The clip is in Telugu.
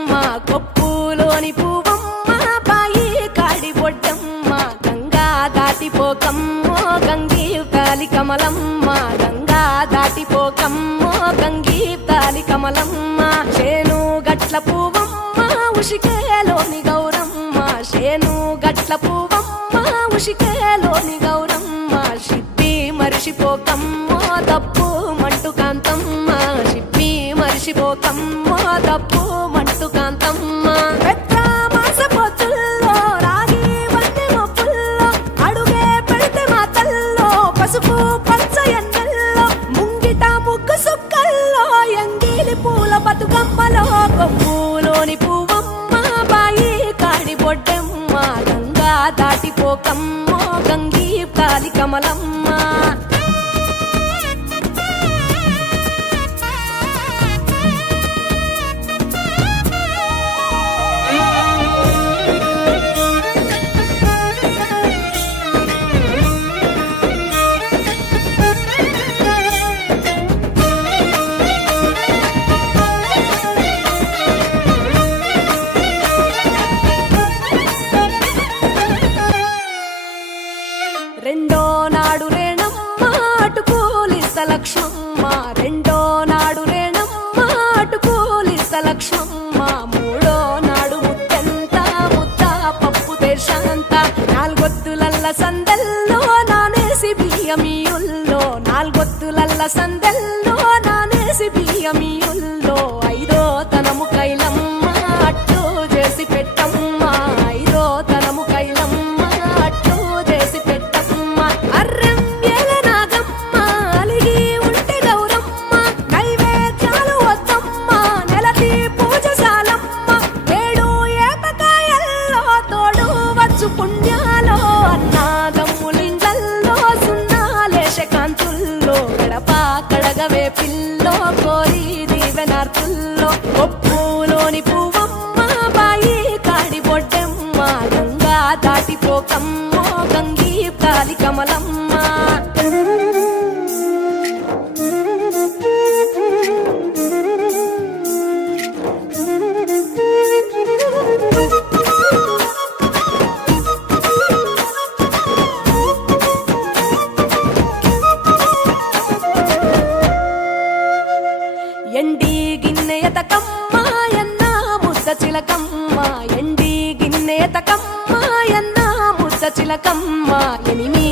బొడ్డమ్మ కొప్పులోని పువ్వమ్మ బాయి కాడి బొడ్డమ్మ గంగా దాటిపోకమ్మో గంగీ తాలి కమలమ్మ గంగా దాటిపోకమ్మో గంగీ తాలి కమలమ్మ చేను గట్ల పువ్వమ్మ ఉషికేలోని గౌరమ్మ చేను గట్ల పువ్వమ్మ ఉషికేలోని గౌరమ్మ షిప్పి మరిషిపోకమ్మో తప్పు మంటు కాంతమ్మ షిప్పి మరిషిపోకమ్మో తప్పు మంటు కాంతమ్మ పెద్ద మాసపోతుల్లో రాగి వంటి మొప్పుల్లో అడుగే పెడితే మాతల్లో పసుపు పచ్చ ఎన్నెల్లో ముంగిట ముగ్గు సుక్కల్లో ఎంగిలి పూల బతుకమ్మలో కొమ్ములోని పువ్వమ్మ బాయి కాడి బొడ్డమ్మ గంగా దాటిపోకమ్మో గంగీ తాలి కమలమ్మ రెండో నాడు రేణమ్మ అటుకూలిస్త లక్ష్మమ్మ రెండో నాడు రేణమ్మ అటుకూలిస్త లక్ష్మమ్మ మూడో నాడు ముత్తెంత ముద్ద పప్పు దేశంత నాలుగొత్తులల్ల సందెల్లో నానేసి బియ్యమియుల్లో నాలుగొత్తులల్ల సందెల్లో నానేసి బియ్యమియుల్లో ఐదో తనము కైలమ్మ అట్టు చేసి పెట్టమ్మ ఐదో తనము కైలమ్మ అట్టు చేసి పెట్టమ్మ అర్రం ఏల నాగమ్మ అలిగి ఉంటే గౌరమ్మ నైవేద్యాలు వద్దమ్మ నెలకి పూజశాలమ్మ ఏడు ఏపకాయల్లో తోడు వచ్చు పుణ్యాలో అన్నాదమ్ములిండ్లల్లో సున్నాలేశ కాంతుల్లో గడప కడగవే పిల్లో కోరి దీవెనార్తుల్లో ఒప్పులోని పువ్వమ్మ బాయి కాడి బొడ్డమ్మ గంగా దాటిపోకమ్మో గంగీ తాలి కమలమ్మ ఎండి గిన్నెయతకమ్మ ఎన్న ముద్ద చిలకమ్మ ఎండి గిన్నెయతకమ్మ ఎన్న ముద్ద చిలకమ్మ ఎనిమి